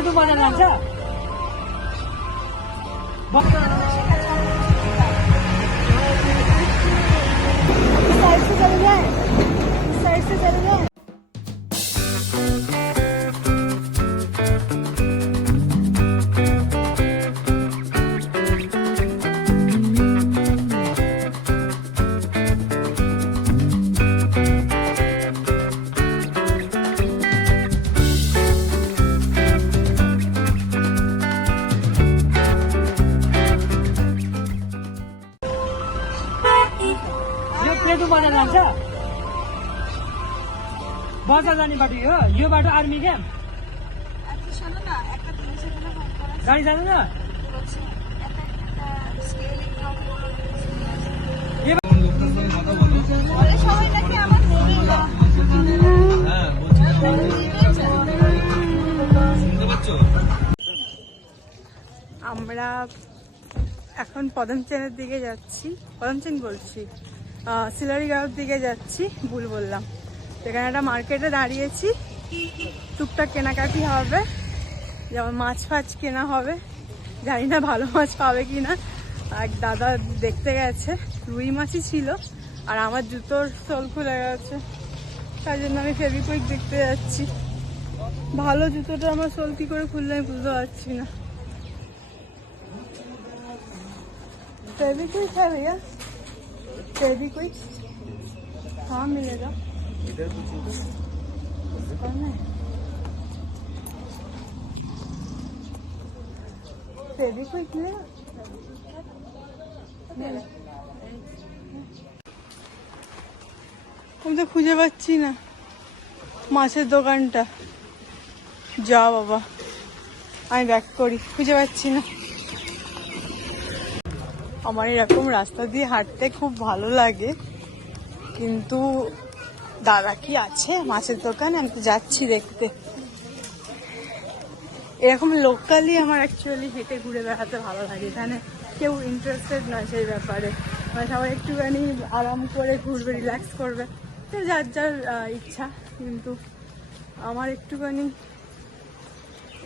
पेटु बजार जान्छ साइड से चले जाए साइड से चले जाए बजार जाने बाटो यो यो बाटो आर्मी क्याम्प আচ্ছা শোনো না একটা জিনিস এখানে ফোন করা गाडी जाँदैन বলছে একটা একটা স্কেলিং यो সবাই নাকি আমার নেবে না আমরা এখন পদমচেনের দিকে যাচ্ছি পদমচেন বলছি সিলারিগাঁওর দিকে যাচ্ছি ভুল বললাম সেখানে একটা মার্কেটে দাঁড়িয়েছি টুকটাক কেনাকাটি হবে যেমন মাছ ফাছ কেনা হবে জানি না ভালো মাছ পাবে কি না এক দাদা দেখতে গেছে রুই মাছই ছিল আর আমার জুতোর সোল খুলে গেছে তাই জন্য আমি ফেভিকুইক দেখতে যাচ্ছি ভালো জুতোটা আমার সোল কি করে খুললে আমি বুঝতে পারছি না फेविक्विक है भैया फेविक्विक हाँ मिलेगा कौन है फेविक्विक मिलेगा मिलेगा। আমি তো খুঁজে পাচ্ছি না মাছের দোকানটা যা বাবা আমি ব্যাক করি খুঁজে পাচ্ছি না আমার এরকম রাস্তা দিয়ে হাঁটতে খুব ভালো লাগে কিন্তু দাদা কি আছে? মাছের দোকানে? আমি তো যাচ্ছি দেখতে। এরকম লোকালি আমার অ্যাকচুয়ালি হেঁটে ঘুরে বেড়াতে ভালো লাগে। এখানে কেউ ইন্টারেস্টেড নয় সেই ব্যাপারে। মানে সবাই একটুখানি আরাম করে ঘুরবে রিল্যাক্স করবে। তো যার যার ইচ্ছা। কিন্তু আমার একটুখানি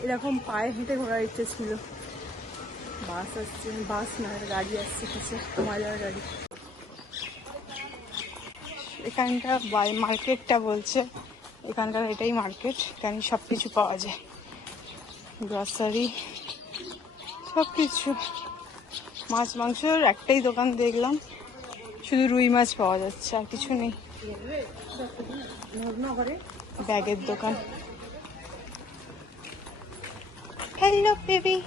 এরকম পায়ে হেঁটে ঘোরার ইচ্ছে ছিল। বাস আসছে, বাস না গাড়ি আসছে কিছু মাজার গাড়ি। এখানটা বাই মার্কেটটা বলছে। এখানকার এটাই মার্কেট এখানে সব কিছু পাওয়া যায়। গ্রসারি সব কিছু মাছ মাংসের একটাই দোকান দেখলাম। শুধু রুই মাছ পাওয়া যাচ্ছে, আর কিছু নেই। ব্যাগের দোকান। হ্যালো বেবি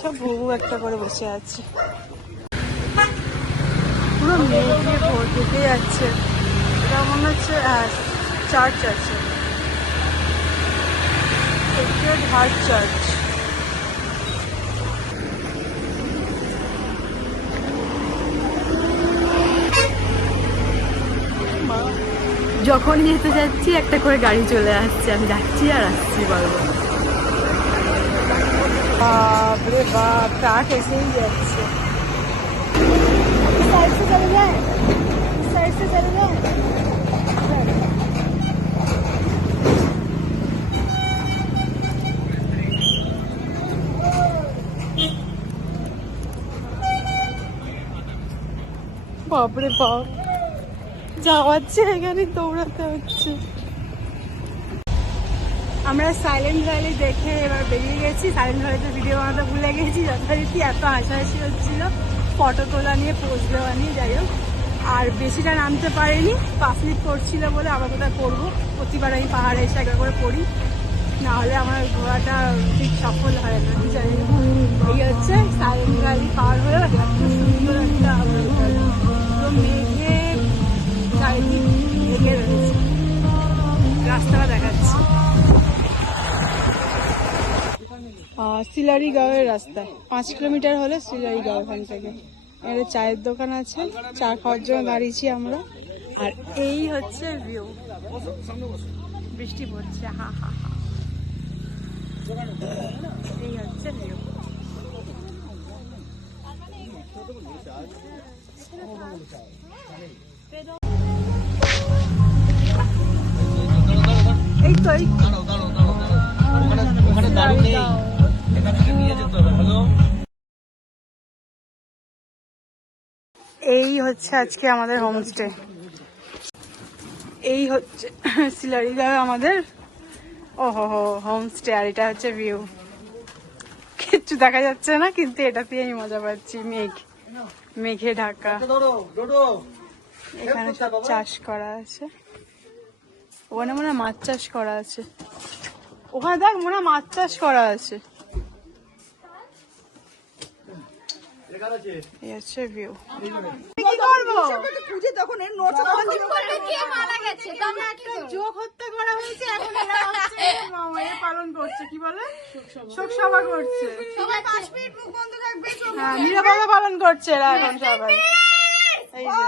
সব বহু একটা করে বসে আছে। পুরো মেয়ে দিয়ে ভোর যাচ্ছে এটা মনে হচ্ছে চার্চ আছে। চার্চ যখন যেতে যাচ্ছি, একটা করে গাড়ি চলে আসছে। আমি যাচ্ছি আর আসছি বারবার বাপরে বাপ ট্রাক এসেই যাচ্ছে। साइड से चले जाए साइड से चले जाए বাপরে বাপ যাওয়ার জায়গায় দৌড়াতে হচ্ছে আমরা সাইলেন্ট ভ্যালি দেখে এবার বেরিয়ে গেছি সাইলেন্ট ভ্যালিতে ভিডিও বানাতে ভুলে গেছি যথারীতি এত হাসাহাসি হচ্ছিল ফটো তোলা নিয়ে পোস্ট দেওয়া নিয়ে যাই হোক। আর বেশিটা নামতে পারিনি পাসলিপ করছিল বলে আবার কোথায় পড়ব প্রতিবার আমি পাহাড়ে এসে একবার করে পড়ি। নাহলে আমার ঘোরাটা ঠিক সফল হয় না হোক, এই হচ্ছে সাইলেন্ট ভ্যালি পার হয়ে এত সুন্দর একটা। পুরো মেঘে চারিদিক ঢেকে রয়েছে। রাস্তাটা দেখাচ্ছে। সিলারি গাঁওয়ের রাস্তায় পাঁচ কিলোমিটার হলে সিলারি গাঁও এখান থেকে। এখানে চায়ের দোকান আছে। চা খাওয়ার জন্য দাঁড়িয়েছি আমরা। আর এই হচ্ছে ভিউ বৃষ্টি পড়ছে, হা হা হা। এই হচ্ছে ভিউ এই তো এই তো। ওখানে দারুণ নেই এই হচ্ছে আজকে আমাদের হোমস্টে এই হচ্ছে সিলারি সিলারিগাঁও আমাদের। ওহো হো হোমস্টে আর এটা হচ্ছে ভিউ কিচ্ছু দেখা যাচ্ছে না, কিন্তু এটাতেই আমি মজা পাচ্ছি, মেঘ। মেঘে ঢাকা। এখানে সব চাষ করা আছে। ওখানে মনে হয় মাছ চাষ করা আছে। ওখানে দেখ, মনে হয় মাছ চাষ করা আছে। এই হচ্ছে ভিউ কি করব যোগ হত্যা করা হয়েছে এখন মা- এ পালন করছে কি বলে শোক সভা করছে হ্যাঁ নিরাপদা পালন করছে এরা এখন সবাই এই যে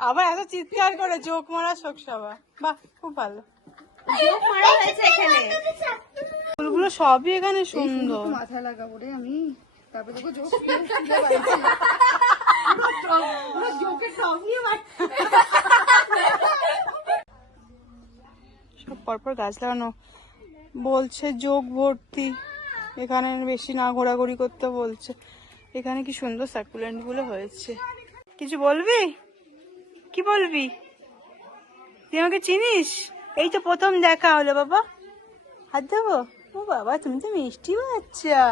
আবার এত চিৎকার করে চোখ মারা শোক সভা বাহ খুব ভালো ফুলগুলো সবই এখানে সুন্দর। মাথায় লাগাবো রে আমি। তারপরে দেখো যোগ সব পরপর গাছ লাগানো। বলছে যোগ ভর্তি। এখানে বেশি না ঘোরাঘুরি করতে বলছে। এখানে কি সুন্দর সাকুলেন্টগুলো হয়েছে। কিছু বলবি? কি বলবি? তুই আমাকে চিনিস? এই তো প্রথম দেখা হলো বাবা। হাত দেবো? ও বাবা তুমি তো মিষ্টি বাচ্চা।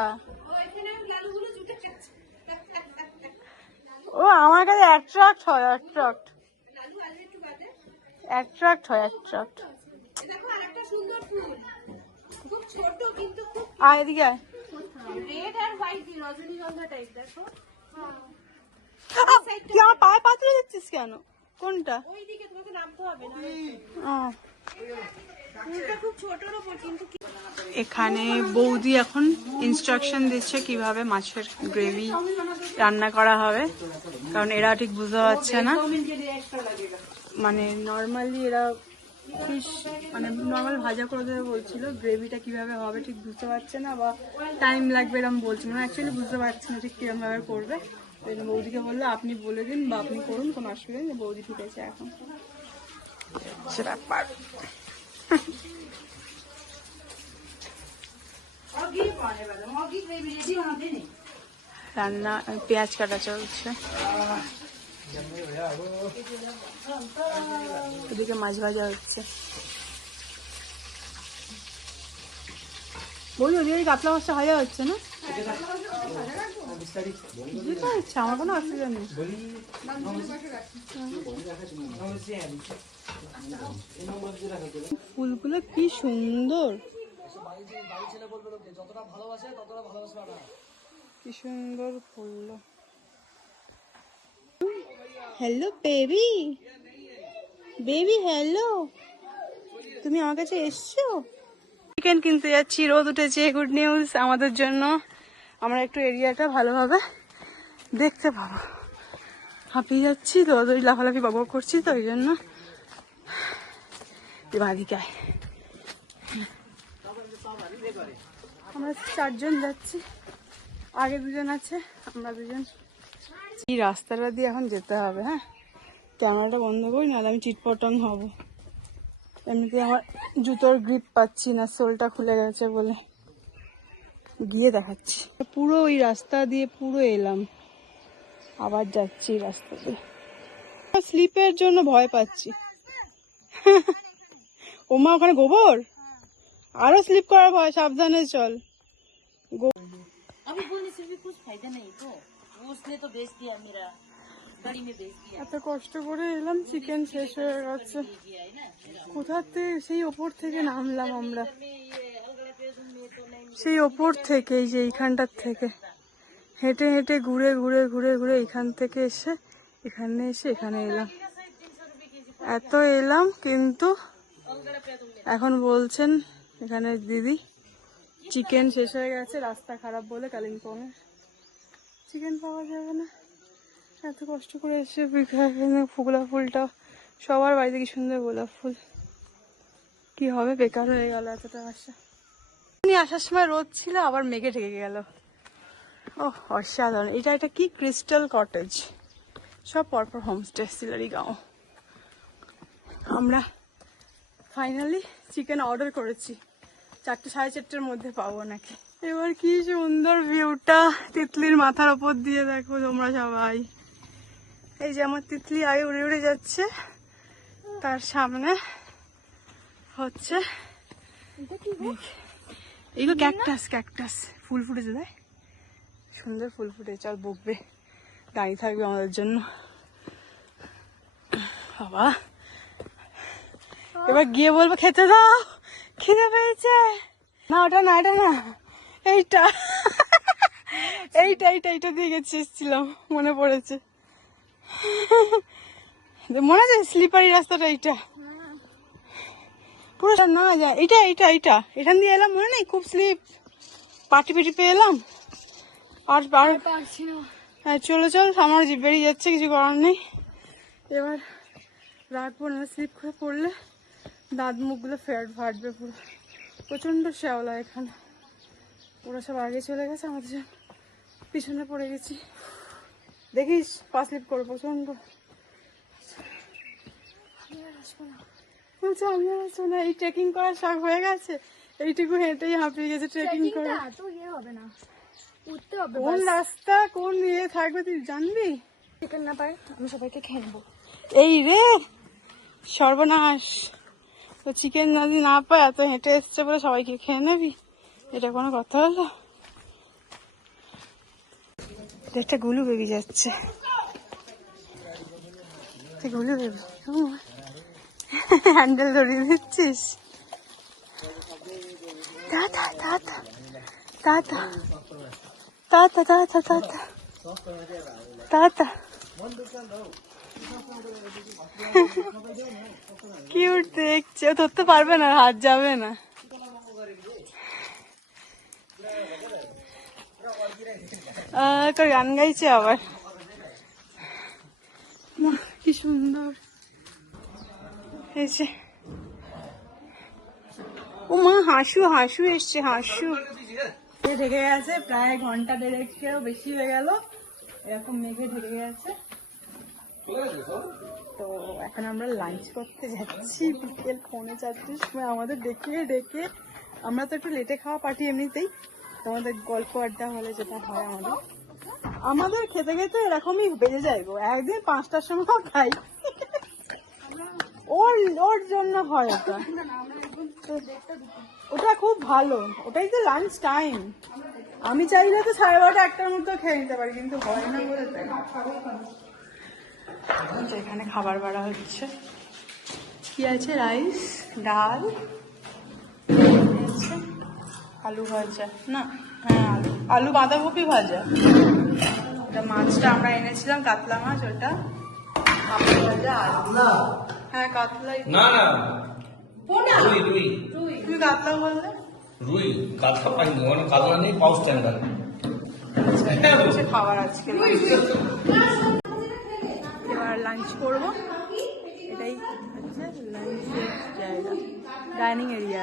ও আমার কাছে অ্যাট্রাক্ট হয় অ্যাট্রাক্ট অ্যাট্রাক্ট হয় অ্যাট্রাক্ট আয় এদিকে আমার পায়ে পাতলে কেন? কোনটা? ও। এখানে বৌদি এখন ইনস্ট্রাকশন দিচ্ছে কীভাবে মাছের গ্রেভি রান্না করা হবে। কারণ এরা ঠিক বুঝতে পারছে না। মানে নর্মালি এরা ফিশ মানে নর্মাল ভাজা করে দেবে বলছিল গ্রেভিটা কীভাবে হবে ঠিক বুঝতে পারছে না বা টাইম লাগবে এরকম বলছে মানে অ্যাকচুয়ালি বুঝতে পারছে না ঠিক কিরম ভাবে করবে। বৌদিকে বলল আপনি বলে দিন বা আপনি করুন কোনো অসুবিধা নেই বৌদি ঠিক আছে এখন। সে ব্যাপার। রান্না পেঁয়াজ কাটা চলছে। এদিকে মাছ ভাজা হচ্ছে। বলি ওদিকে কাতলা মাছটা ভাজা হচ্ছে না? ইচ্ছা আমার কোনো অসুবিধা নেই। ফুলগুলো কি সুন্দর। কি সুন্দর ফুল হ্যালো বেবি বেবি হ্যালো তুমি আমার কাছে এসছো? চিকেন কিনতে যাচ্ছি, রোদ উঠেছে গুড নিউজ আমাদের জন্য। আমরা একটু এরিয়াটা ভালোভাবে দেখতে পাবো। হাঁপিয়ে যাচ্ছি তো দৌড়ি লাফালাফি বক করছি তো ওই জন্য। বাদিকে আমরা চারজন যাচ্ছি। আগে দুজন আছে, আমরা দুজন। এই রাস্তাটা দিয়ে এখন যেতে হবে হ্যাঁ? ক্যামেরাটা বন্ধ করি, নাহলে আমি চিটপটং হব। এমনিতে আমার জুতোর গ্রিপ পাচ্ছি না, সোলটা খুলে গেছে বলে। গিয়ে দেখাচ্ছি। পুরো ওই রাস্তা দিয়ে পুরো এলাম। আবার যাচ্ছি রাস্তা দিয়ে। স্লিপের জন্য ভয় পাচ্ছি। ওমা, ওখানে গোবর? আরও স্লিপ করার ভয়, সাবধানে চল। আমি বলি ফায়দা নেই তো? তো এত কষ্ট করে এলাম, চিকেন শেষ হয়ে গেছে। কোথাতে সেই ওপর থেকে নামলাম আমরা। সেই ওপর থেকে এই যে এইখানটার থেকে। হেঁটে হেঁটে ঘুরে ঘুরে ঘুরে ঘুরে এখান থেকে এসে, এখানে এসে এখানে এলাম। এত এলাম কিন্তু এখন বলছেন এখানে দিদি, চিকেন শেষ হয়ে গেছে, রাস্তা খারাপ বলে কালিম্পংয়ের চিকেন পাওয়া যাবে না। এত কষ্ট করে এসে এখানে গোলাপ ফুলটা সবার বাড়িতে কি সুন্দর গোলাপ ফুল? কি হবে? বেকার হয়ে গেল এতটা আশা উনি আসার সময় রোদ ছিল, আবার মেঘে ঢেকে গেল। ও অসাধারণ। এটা এটা কি ক্রিস্টাল কটেজ সব পরপর হোমস্টে সিলারি গাঁও। আমরা ফাইনালি চিকেন অর্ডার করেছি। চারটে, সাড়ে চারটের মধ্যে পাবো নাকি? এবার কি সুন্দর ভিউটা তিতলির মাথার ওপর দিয়ে দেখো তোমরা সবাই। এই যে আমার তিতলি আয় উড়ে উড়ে যাচ্ছে। তার সামনে হচ্ছে এগুলো ক্যাকটাস ক্যাকটাস। ফুল ফুটেছে দেয় সুন্দর ফুল ফুটেছে, চল বকবে। দাঁড়িয়ে থাকবে আমাদের জন্য। বাবা। এবার গিয়ে বলব, খেতে দাও। খিদে পেয়েছে। না, ওটা না, এটা না। এইটা। এইটা এইটা এইটা দিয়ে গেছি, এসেছিলাম। মনে পড়েছে। মনে আছে স্লিপারি রাস্তাটা এইটা? পুরো না যায় এইটা এইটা এইটা। এখান দিয়ে এলাম মনে নেই খুব স্লিপ পাটি পেটি পেয়ে এলাম। আর আর হ্যাঁ চলো চল আমার জি- বেরিয়ে যাচ্ছে কিছু করার নেই। এবার রাখব না স্লিপ করে পড়লে দাঁত মুখগুলো ফেট ফাটবে পুরো। প্রচণ্ড শ্যাওলা এখানে। পুরো সব আগে চলে গেছে আমাদের পিছনে পড়ে গেছি। দেখিস পা স্লিপ করে প্রচণ্ড বলছে আমি আর আসব না এই ট্রেকিং করার শখ হয়ে গেছে। এইটুকু হেঁটেই হাঁপিয়ে গেছে ট্রেকিং করে। তো ইয়ে হবে না উঠতে হবে কোন রাস্তা কোন ইয়ে থাকবে তুই জানবি? চিকেন না পারে আমি সবাইকে খেয়ে নেব। এই রে সর্বনাশ। তো চিকেন যদি না পায় এত হেঁটে এসছে বলে সবাইকে খেয়ে নেবি? এটা কোনো কথা হলো? একটা গুলু বেবি যাচ্ছে গুলু বেবি হ্যান্ডেল ধরিয়ে দিচ্ছিস দাদা দাদা দাদা দাদা দাদা দাদা দাদা কিউট দেখছে ধরতে পারবে না হাত যাবে না গান গাইছে আবার। কি সুন্দর। এসে ও মা, হাসু হাসু এসছে, হাসু। ঢেকে গেছে, প্রায় ঘণ্টা দেড়েকেও বেশি হয়ে গেল। এরকম মেঘে ঢেকে গেছে। তো এখন আমরা লাঞ্চ করতে যাচ্ছি বিকেল পৌনে চারটের সময়। আমাদের ডেকে ডেকে আমরা তো একটু লেটে খাওয়া পার্টি এমনিতেই। তোমাদের গল্প আড্ডা হলে যেটা হয় আমাদের। আমাদের খেতে খেতে এরকমই বেজে যায় গো। একদিন পাঁচটার সময় খাই। ওর ওর জন্য হয় ওটা। ওটা খুব ভালো। ওটাই তো লাঞ্চ টাইম আমি চাইলে তো সাড়ে বারোটা একটার মতো খেয়ে নিতে পারি কিন্তু হয় না বলে তাই। এখানে খাবার বাড়া হচ্ছে। কি আছে? রাইস ডাল। আলু ভাজা। না হ্যাঁ আলু আলু বাঁধাকপি ভাজা। ওটা মাছটা আমরা এনেছিলাম কাতলা মাছ ওটা পাপড় ভাজা আলু হ্যাঁ কাতলাই না না। রুই রুই। তুমি কাতলা বললে? রুই কাতলা পাইনি মানে কাতলা নেই পাউস ট্যাঙ্গার খাবার আজকে। এবার লাঞ্চ করব। এটাই হচ্ছে জায়গা ডাইনিং এরিয়া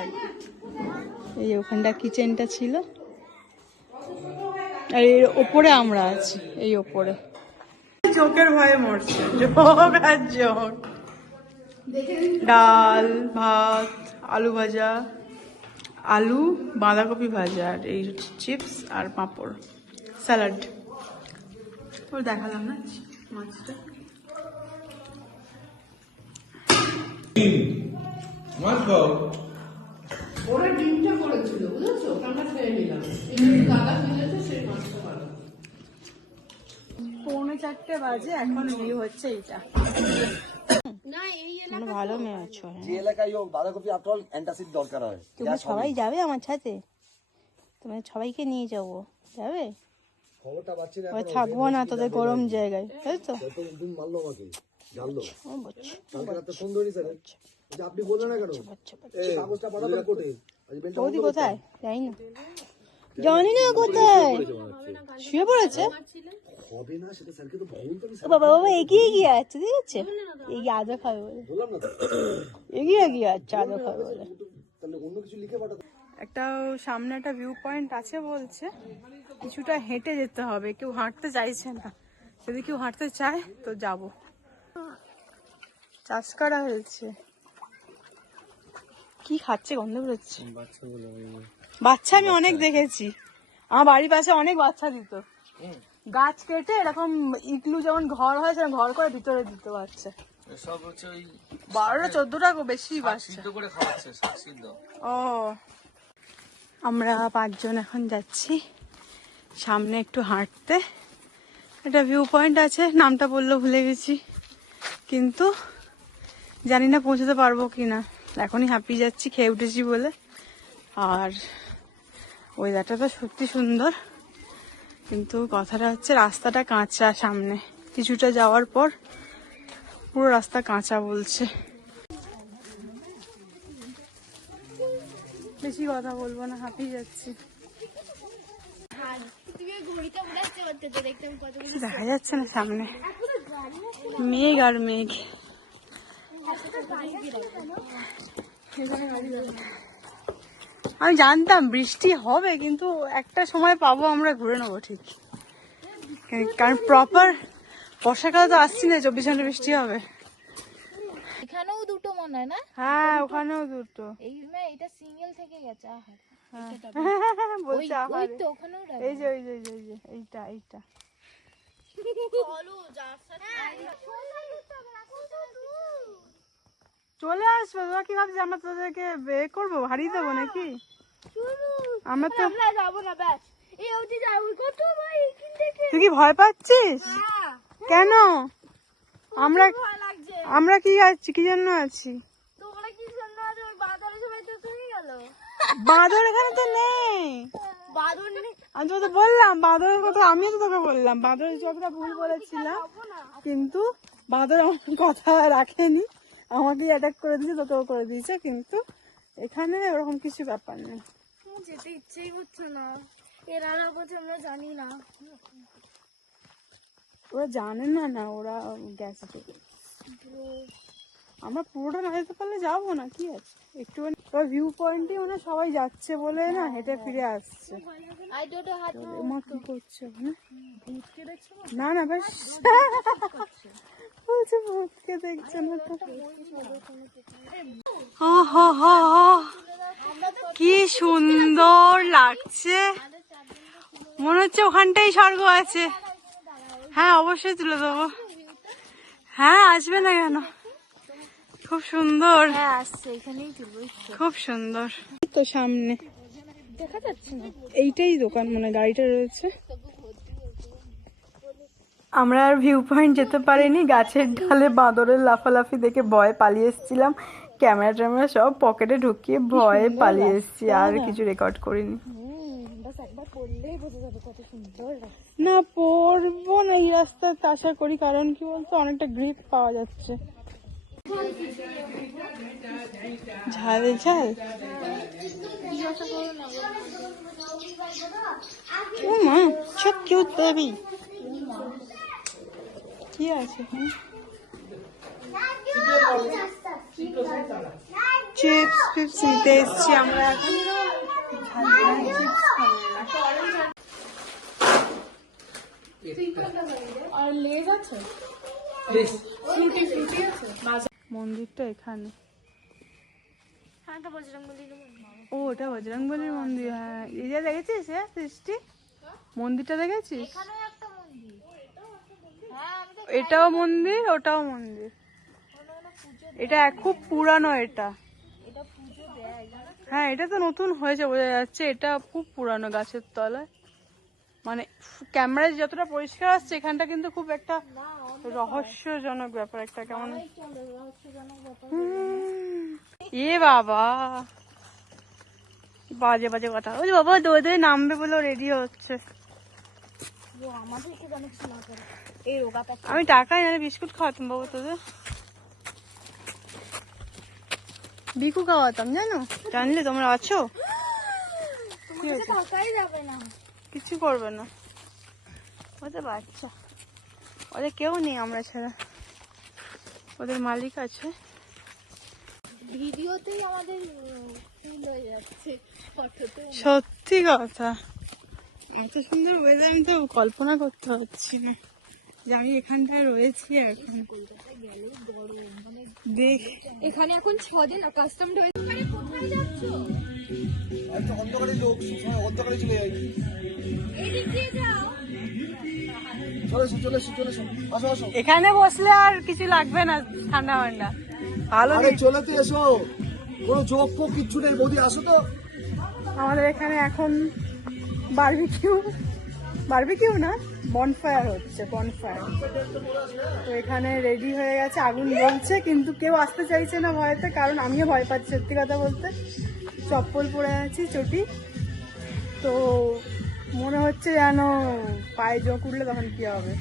এই ওখানটা কিচেনটা ছিল আর এর ওপরে আমরা আছি এই ওপরে চোখের ভয়ে মরছে যোগ আর ডাল ভাত আলু ভাজা আলু বাঁধাকপি ভাজা আর এই চিপস আর পাঁপড় স্যালাড ওর দেখালাম না মাছটা মাছ খাও পৌনে চারটে বাজে এখন ভিউ হচ্ছে এইটা। মানে ভালো মেয়ে আছো হ্যাঁ। যে এলাকায় হোক বাঁধাকপি আফটার অল অ্যান্টাসিড দরকার হয়। তোমরা সবাই। যাবে আমার সাথে? তোমার সবাইকে নিয়ে যাব যাবে? খবরটা পাচ্ছি না থাকব না তোদের গরম জায়গায় তাই তো? তো মারলো আমাকে? জানলো। কালকে রাতে ফোন ধরি স্যার আপনি বললেন না কেন? কাগজটা পাঠাবেন কোর্টে। বৌদি কোথায়? জানি না। জানি না কোথায়। শুয়ে পড়েছে হবে না সেটা স্যারকে তো বলতে হবে ও বাবা বাবা এগিয়ে ঠিক আছে? এগিয়ে আদর খাবে বলে। বললাম না এগিয়ে এগিয়ে যাচ্ছে আদর খাবে বলে। তাহলে অন্য কিছু লিখে পাঠাতে একটা সামনে একটা ভিউ পয়েন্ট আছে বলছে। কিছুটা হেঁটে যেতে হবে কেউ হাঁটতে চাইছে না। যদি কেউ হাঁটতে চায় তো যাব। চাষ করা হয়েছে। কি খাচ্ছে গন্ধ বেরোচ্ছে। বাচ্চা আমি অনেক দেখেছি। আমার বাড়ির পাশে অনেক বাচ্চা দিত। গাছ কেটে এরকম ইগলু যেমন ঘর হয় সেরকম ঘর করে ভিতরে দিত বাচ্চা। সব হচ্ছে ওই বারোটা চোদ্দটা বেশি বাচ্চা। করে খাওয়াচ্ছে ও। আমরা পাঁচজন এখন যাচ্ছি সামনে একটু হাঁটতে। একটা ভিউ পয়েন্ট আছে নামটা বললেও ভুলে গেছি। কিন্তু জানি না পৌঁছাতে পারব কি না এখনই হাঁপিয়ে যাচ্ছি, খেয়ে উঠেছি বলে। আর ওয়েদারটা তো সত্যি সুন্দর। কিন্তু কথাটা হচ্ছে রাস্তাটা কাঁচা সামনে। কিছুটা যাওয়ার পর পুরো রাস্তা কাঁচা বলছে। বেশি কথা বলব না, হাঁপিয়ে যাচ্ছি। দেখা যাচ্ছে না সামনে। মেঘ আর মেঘ। আমি জানতাম বৃষ্টি হবে কিন্তু একটা সময় পাবো আমরা ঘুরে নেব ঠিক। কারণ প্রপার বর্ষাকালে তো আসছি না চব্বিশ ঘণ্টা বৃষ্টি হবে। এখানেও দুটো মনে হয় না? হ্যাঁ ওখানেও দুটো। এই মেয়ে এটা সিঙ্গেল থেকে গেছে আহার। ওই বলছে ওই আবার তো ওখানেও রাখবে। এই যে ওই যে ওই যে, এইটা এইটা। চলে আসবে তোরা কি ভাবছিস? আমরা তোদেরকে বে করব? হারিয়ে দেবো নাকি? আমরা তো আমরা যাব না ব্যাস। এই অবধি যাব। কত ভাই থেকে। তুই কি ভয় পাচ্ছিস? কেন? আমরা আমরা কি আছি? কি জন্য আছি? তোমরা কি জন্য আছে? ওই বাদরের তো তুমি গেল। বাঁদর এখানে তো নেই। বাদর নেই। আমি তোকে বললাম বাঁদরের কথা আমিও তো তোকে বললাম। বাঁদরের যতটা ভুল বলেছিলাম কিন্তু বাঁদর আমার কথা রাখেনি। আমাকে অ্যাটাক করে দিয়েছে তোকেও করে দিয়েছে কিন্তু এখানে ওরকম কিছু ব্যাপার নেই। যেতে ইচ্ছেই করছে না। এরা আমরা জানি না। ওরা জানে না না ওরা গেছে। আমরা পুরোটা না যেতে পারলে যাব না কি আছে? ভিউ পয়েন্টে সবাই যাচ্ছে বলে না হেঁটে ফিরে আসছে। আই মা কি করছে ওখানে? না না বেশ। বলছে দেখছে না তো? ও হো হো হো। কি সুন্দর লাগছে। মনে হচ্ছে ওখানটাই স্বর্গ আছে। হ্যাঁ অবশ্যই তুলে দেবো। হ্যাঁ আসবে না কেন? খুব সুন্দর। হ্যাঁ খুব সুন্দর। তো সামনে। দেখা যাচ্ছে না। এইটাই দোকান মানে গাড়িটা রয়েছে। আমরা আর ভিউ পয়েন্ট যেতে পারিনি। গাছের ডালে বাঁদরের লাফালাফি দেখে ভয়ে পালিয়ে এসেছিলাম। ক্যামেরা ট্যামেরা সব পকেটে ঢুকিয়ে ভয়ে পালিয়ে এসেছি আর কিছু রেকর্ড করিনি। বাস একবার পড়লেই বোঝা যাবে কত সুন্দর না পড়ব না এই রাস্তাতে আশা করি কারণ কি বলতো অনেকটা গ্রিপ পাওয়া যাচ্ছে। ঝাল ঝাল। ও মা সব কিউট বেবি কি আছে এখানে? চিপস নিতে এসছি আমরা এখন। চিপস মন্দিরটা এখানে। হ্যাঁ বজরং ও ওটা বজরংবলির মন্দির হ্যাঁ। এই যে দেখেছিস হ্যাঁ সৃষ্টি? মন্দিরটা দেখেছিস একটা মন্দির হ্যাঁ আমি তো এটাও মন্দির, ওটাও মন্দির। এটা খুব পুরানো এটা। হ্যাঁ এটা তো নতুন হয়েছে, বোঝা যাচ্ছে। এটা খুব পুরানো গাছের তলায়। মানে ক্যামেরায় যতটা পরিষ্কার আসছে, এখানটা কিন্তু খুব একটা রহস্যজনক ব্যাপার, একটা কেমন এ বাবা। বাজে বাজে কথা। ওই বাবা দোয়ে নামবে বলে রেডি হচ্ছে। আমাদের এই আমি টাকাই নাহলে বিস্কুট খাওয়াতাম বাবু তোদের। বিকু খাওয়াতাম জানো? জানলে তোমরা আছো? না। কিছু করবে না। ওদের বাচ্চা। ওদের কেউ নেই আমরা ছাড়া। ওদের মালিক আছে। ভিডিওতেই আমাদের যাচ্ছে সত্যি কথা। এত সুন্দর ওয়েদার আমি তো কল্পনা করতে পারছি না। যে আমি এখানটায় রয়েছি এখন দেখ। এখানে এখন যাচ্ছ? অন্ধকারে লোক সবসময় অন্ধকারে চলে যায় এখানে বসলে আর কিছু লাগবে না ঠান্ডা ঠান্ডা ভালো আরে চলে তো এসো। কোনো যোগ কিচ্ছু নেই। বৌদি আসো তো। আমাদের এখানে এখন বারবিকিউ বারবিকিউ না? বনফায়ার হচ্ছে বনফায়ার তো এখানে রেডি হয়ে গেছে, আগুন জ্বলছে, কিন্তু কেউ আসতে চাইছে না ভয়তে, কারণ আমিও ভয় পাচ্ছি সত্যি কথা বলতে। চপ্পল পরে আছি, চটি। তো মনে হচ্ছে যেন পায়ে জোক উঠলে তখন কি হবে?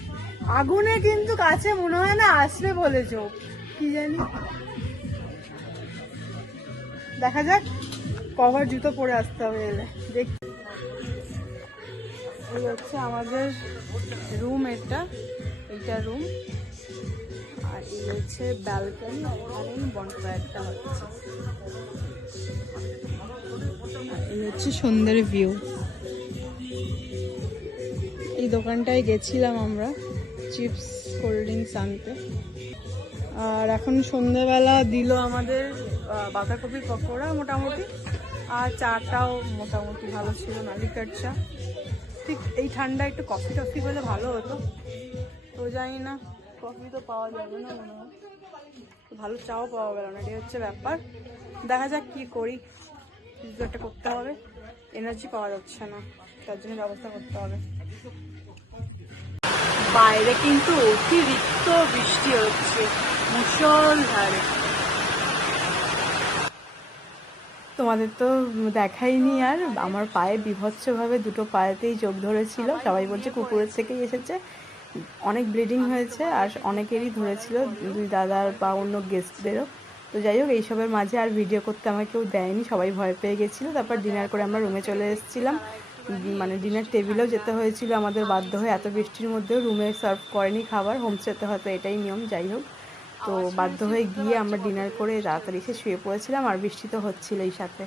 আগুনে কিন্তু কাছে মনে হয় না আসবে বলে চোখ। কি জানি? দেখা যাক, কভার জুতো পরে আসতে হবে এলে। দেখ এই হচ্ছে আমাদের রুম এটা, এইটা রুম আর এই হচ্ছে ব্যালকনি আর এখানেই বনফায়ারটা হচ্ছে। এই হচ্ছে সুন্দর ভিউ এই দোকানটায় গেছিলাম আমরা চিপস কোল্ড ড্রিঙ্কস আনতে। আর এখন সন্ধেবেলা দিল আমাদের বাঁধাকপির পকোড়া মোটামুটি। আর চাটাও মোটামুটি ভালো ছিল না লিকার চা। ঠিক এই ঠান্ডা একটু কফি টফি হলে ভালো হতো। তো জানি না কফি তো পাওয়া যাবে না মনে হয়। ভালো চাও পাওয়া গেল না, এটাই হচ্ছে ব্যাপার। দেখা যাক কি করি কিছু একটা করতে হবে। এনার্জি পাওয়া যাচ্ছে না, তার জন্য ব্যবস্থা করতে হবে। বাইরে কিন্তু অতিরিক্ত বৃষ্টি হচ্ছে মুসলধারে তোমাদের তো দেখাইনি আর আমার পায়ে বিভৎসভাবে দুটো পায়েতেই চোখ ধরেছিল। সবাই বলছে কুকুরের থেকেই এসেছে। অনেক ব্লিডিং হয়েছে আর অনেকেরই ধরেছিল, দুই দাদার বা অন্য গেস্টদেরও। তো যাই হোক, এইসবের মাঝে আর ভিডিও করতে আমাকে কেউ দেয়নি, সবাই ভয় পেয়ে গেছিল। তারপর ডিনার করে আমরা রুমে চলে এসেছিলাম। মানে ডিনার টেবিলেও যেতে হয়েছিল আমাদের বাধ্য হয়ে। এত বৃষ্টির মধ্যেও রুমে সার্ভ করেনি খাবার হোমস্টেতে হয়তো এটাই নিয়ম, যাই হোক। তো বাধ্য হয়ে গিয়ে আমরা ডিনার করে তাড়াতাড়ি এসে শুয়ে পড়েছিলাম আর বৃষ্টি তো এই সাথে।